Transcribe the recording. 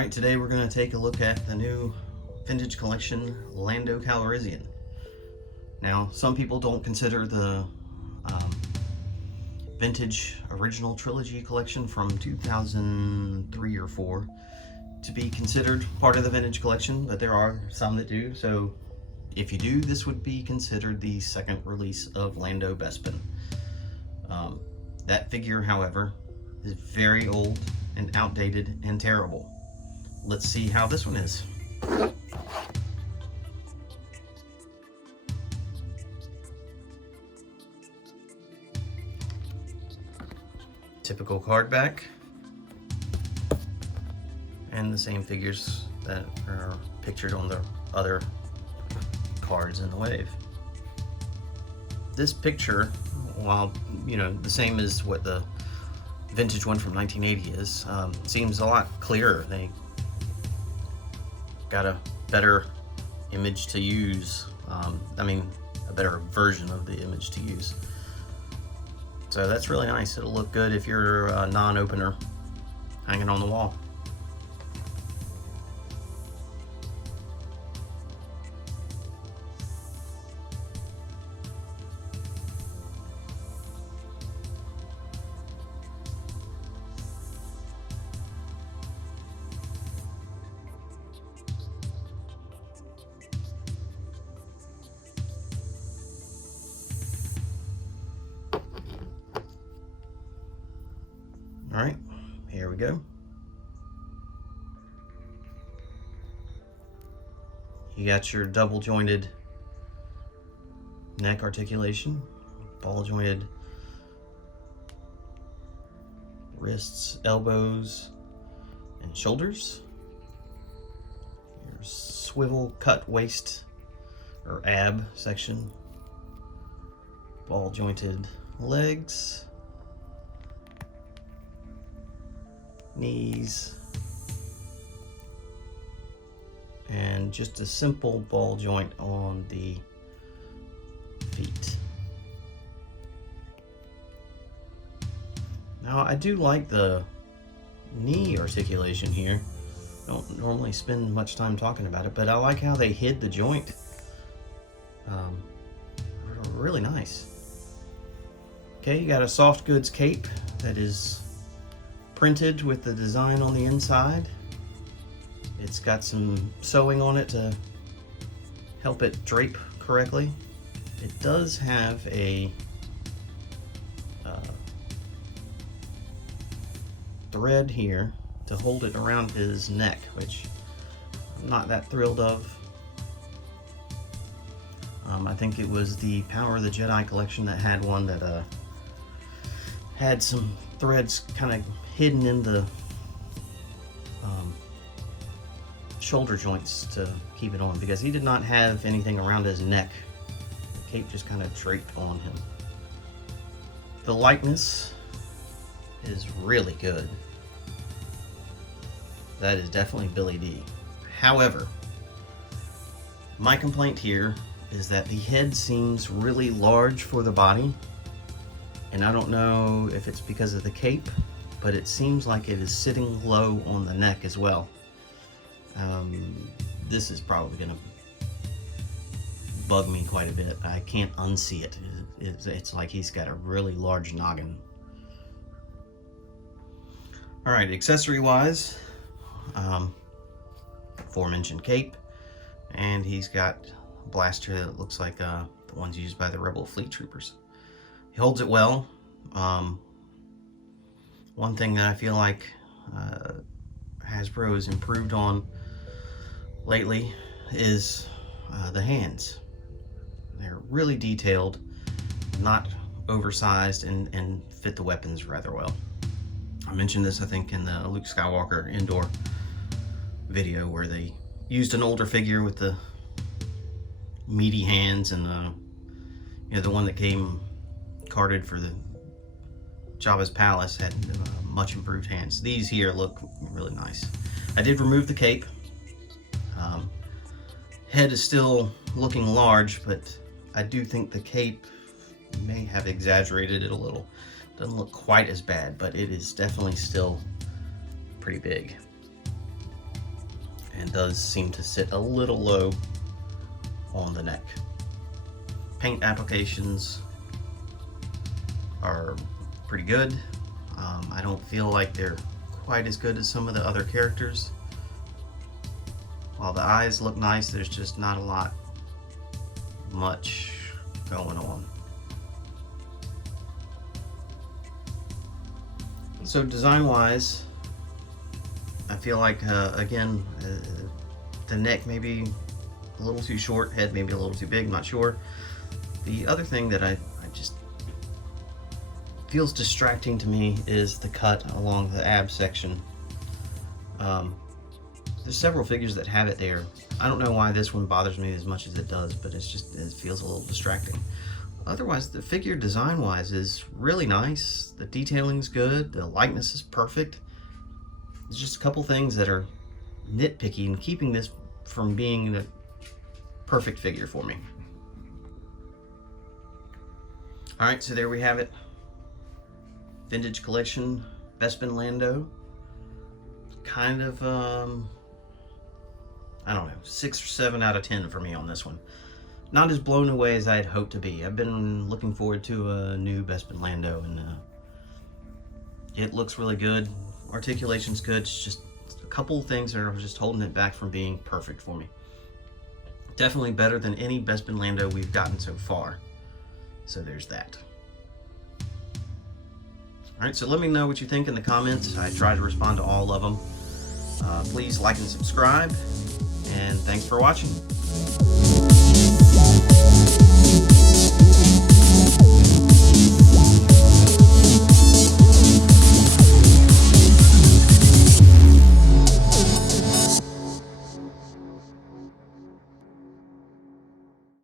Alright, today we're going to take a look at the new vintage collection Lando Calrissian. Now, some people don't consider the vintage original trilogy collection from 2003 or 4 to be considered part of the vintage collection, but there are some that do. So if you do, this would be considered the second release of Lando Bespin. That figure, however, is very old and outdated and terrible. Let's see how this one is. Typical card back, and the same figures that are pictured on the other cards in the wave. This picture, while the same as what the vintage one from 1980 is, seems a lot clearer. They got a better image to use. A better version of the image to use. So that's really nice. It'll look good if you're a non-opener hanging on the wall. All right, here we go. You got your double jointed neck articulation, ball jointed wrists, elbows, and shoulders. Your swivel cut waist or ab section, ball jointed legs, knees, and just a simple ball joint on the feet. Now, I do like the knee articulation here. I don't normally spend much time talking about it, but I like how they hid the joint. Really nice. Okay, you got a soft goods cape that is printed with the design on the inside. It's got some sewing on it to help it drape correctly. It does have a thread here to hold it around his neck, which I'm not that thrilled of. I think it was the Power of the Jedi collection that had one that had some threads kind of hidden in the shoulder joints to keep it on, because he did not have anything around his neck. The cape just kind of draped on him. The likeness is really good. That is definitely Billy D. However, my complaint here is that the head seems really large for the body, and I don't know if it's because of the cape, but it seems like it is sitting low on the neck as well. This is probably going to bug me quite a bit. I can't unsee it. It's like he's got a really large noggin. Alright, accessory wise, aforementioned cape, and he's got a blaster that looks like the ones used by the Rebel Fleet Troopers. He holds it well. One thing that I feel like Hasbro has improved on lately is the hands. They're really detailed, not oversized, and fit the weapons rather well. I mentioned this, I think, in the Luke Skywalker indoor video, where they used an older figure with the meaty hands, and the one that came carded for the Jabba's palace had much improved hands. These here look really nice. I did remove the cape. Head is still looking large, but I do think the cape may have exaggerated it a little. Doesn't look quite as bad, but it is definitely still pretty big. and does seem to sit a little low on the neck. Paint applications are pretty good. I don't feel like they're quite as good as some of the other characters. While the eyes look nice, there's just not a lot much going on. So design wise, I feel like again the neck maybe a little too short, head maybe a little too big, I'm not sure. The other thing that I just feels distracting to me is the cut along the ab section. There's several figures that have it there. I don't know why this one bothers me as much as it does, but it feels a little distracting. Otherwise, the figure design wise is really nice. The detailing's good, the likeness is perfect. There's just a couple things that are nitpicky and keeping this from being the perfect figure for me. Alright, so there we have it. Vintage Collection Bespin Lando. Kind of, I don't know, 6 or 7 out of 10 for me on this one. Not as blown away as I had hoped to be. I've been looking forward to a new Bespin Lando, and it looks really good. Articulation's good. It's just a couple things that are just holding it back from being perfect for me. Definitely better than any Bespin Lando we've gotten so far. So there's that. Alright, so let me know what you think in the comments. I try to respond to all of them. Please like and subscribe, and thanks for watching.